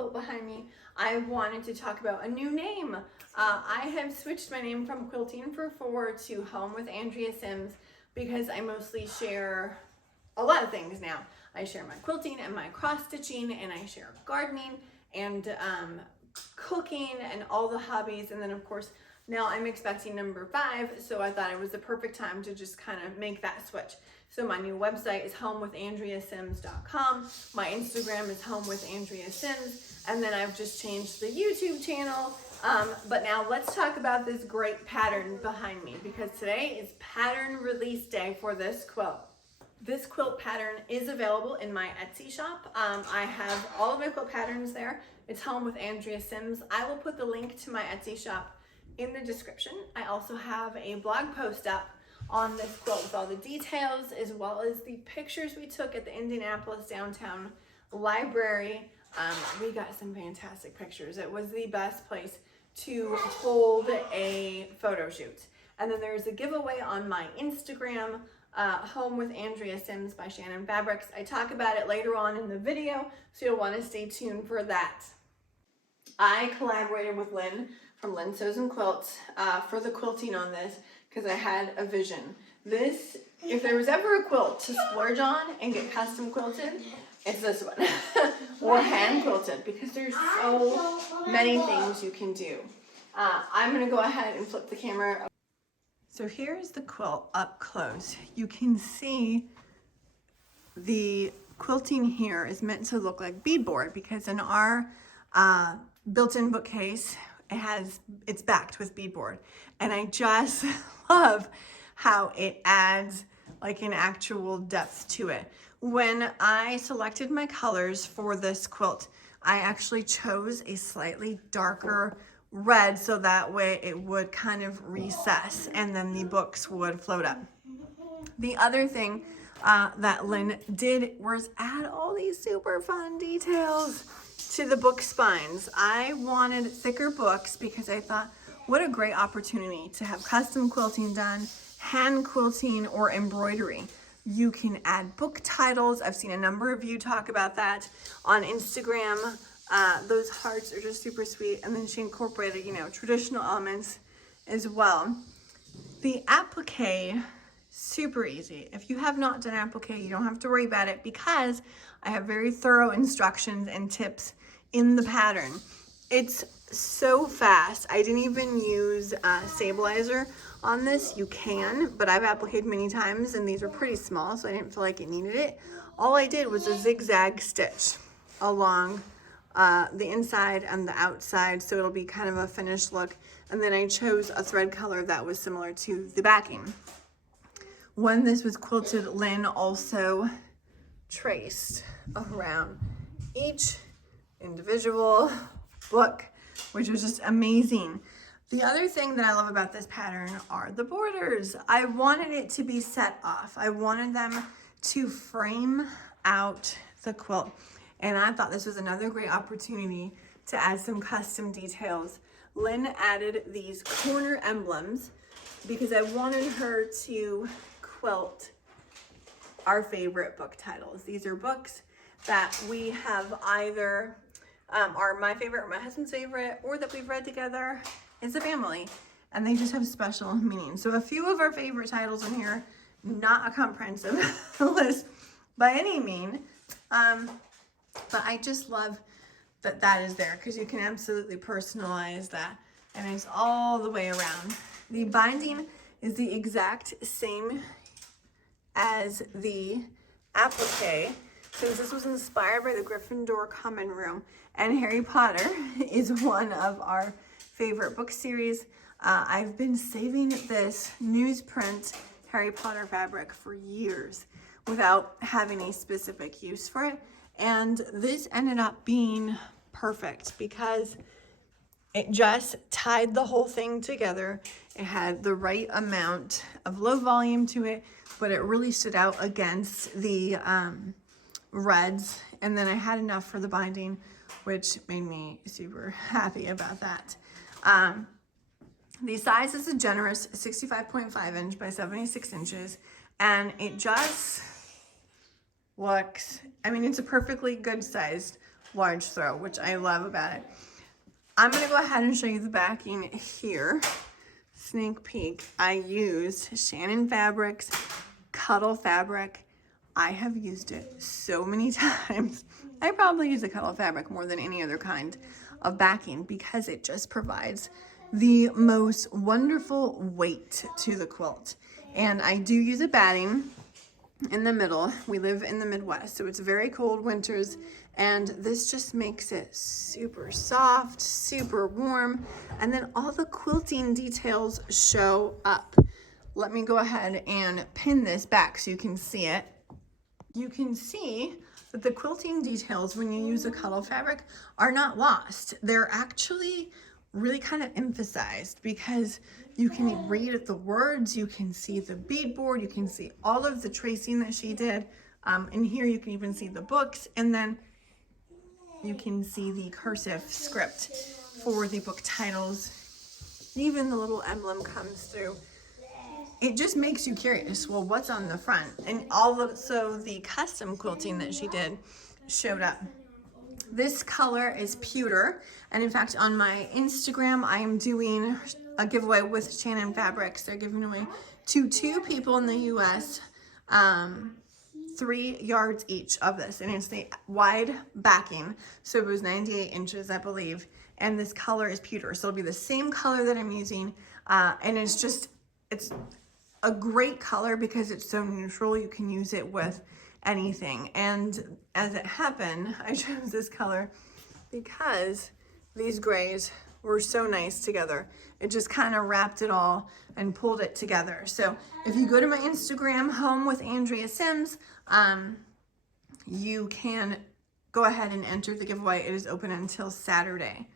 quilt behind me, I wanted to talk about a new name. I have switched my name from Quilting for Four to Home with Andrea Sims because I mostly share a lot of things now. I share my quilting and my cross stitching, and I share gardening and cooking and all the hobbies. And then of course, now I'm expecting number 5, so I thought it was the perfect time to just kind of make that switch. So my new website is homewithandreasims.com. My Instagram is homewithandreasims, and then I've just changed the YouTube channel. But now let's talk about this great pattern behind me, because today is pattern release day for this quilt. This quilt pattern is available in my Etsy shop. I have all of my quilt patterns there. It's Home with Andrea Sims. I will put the link to my Etsy shop in the description. I also have a blog post up on this quilt with all the details, as well as the pictures we took at the Indianapolis downtown library. We got some fantastic pictures. It was the best place to hold a photo shoot. And then there's a giveaway on my Instagram, Home with Andrea Sims by Shannon Fabrics. I talk about it later on in the video, so you'll want to stay tuned for that. I collaborated with Lynn from Lynn Sews and Quilts for the quilting on this, because I had a vision. This, if there was ever a quilt to splurge on and get custom quilted, it's this one. Or hand quilted, because there's so many things you can do. I'm gonna go ahead and flip the camera. So here's the quilt up close. You can see the quilting here is meant to look like beadboard, because in our built-in bookcase, it's backed with beadboard, and I just love how it adds like an actual depth to it. When I selected my colors for this quilt, I actually chose a slightly darker red, so that way it would kind of recess and then the books would float up. The other thing that Lynn did was add all these super fun details to the book spines. I wanted thicker books because I thought, what a great opportunity to have custom quilting done, hand quilting or embroidery. You can add book titles. I've seen a number of you talk about that on Instagram. Those hearts are just super sweet. And then she incorporated, traditional elements as well. The applique, super easy. If you have not done applique, you don't have to worry about it, because I have very thorough instructions and tips in the pattern. It's so fast. I didn't even use stabilizer on this. You can, but I've appliqued many times, and these are pretty small, so I didn't feel like it needed it. All I did was a zigzag stitch along the inside and the outside, so it'll be kind of a finished look. And then I chose a thread color that was similar to the backing. When this was quilted, Lynn also traced around each individual book, which was just amazing. The other thing that I love about this pattern are the borders. I wanted it to be set off. I wanted them to frame out the quilt. And I thought this was another great opportunity to add some custom details. Lynn added these corner emblems because I wanted her to quilt our favorite book titles. These are books that we have either are my favorite or my husband's favorite, or that we've read together as a family, and they just have special meaning. So a few of our favorite titles in here, not a comprehensive list by any mean, but I just love that that is there, because you can absolutely personalize that, and it's all the way around. The binding is the exact same as the applique, since this was inspired by the Gryffindor Common Room, and Harry Potter is one of our favorite book series. I've been saving this newsprint Harry Potter fabric for years without having a specific use for it, and this ended up being perfect because it just tied the whole thing together. It had the right amount of low volume to it, but it really stood out against the reds, and then I had enough for the binding, which made me super happy about that. The size is a generous 65.5 inch by 76 inches, and it just looks, I mean, it's a perfectly good sized large throw, which I love about it. I'm going to go ahead and show you the backing here. Sneak peek. I used Shannon Fabrics Cuddle fabric. I have used it so many times. I probably use the Cuddle fabric more than any other kind of backing because it just provides the most wonderful weight to the quilt. And I do use a batting in the middle. We live in the Midwest, so it's very cold winters, and this just makes it super soft, super warm, and then all the quilting details show up. Let me go ahead and pin this back so you can see it. You can see that the quilting details when you use a Cuddle fabric are not lost. They're actually really kind of emphasized because you can read the words, you can see the beadboard, you can see all of the tracing that she did. And here you can even see the books, and then you can see the cursive script for the book titles. Even the little emblem comes through. It just makes you curious, well, what's on the front? And also the custom quilting that she did showed up. This color is pewter, and in fact on my Instagram I am doing a giveaway with Shannon Fabrics. They're giving away to 2 people in the US 3 yards each of this, and it's the wide backing, so it was 98 inches I believe, and this color is pewter, so it'll be the same color that I'm using, and it's a great color because it's so neutral. You can use it with anything. And as it happened, I chose this color because these grays were so nice together. It just kind of wrapped it all and pulled it together. So if you go to my Instagram, Home with Andrea Sims, you can go ahead and enter the giveaway. It is open until Saturday.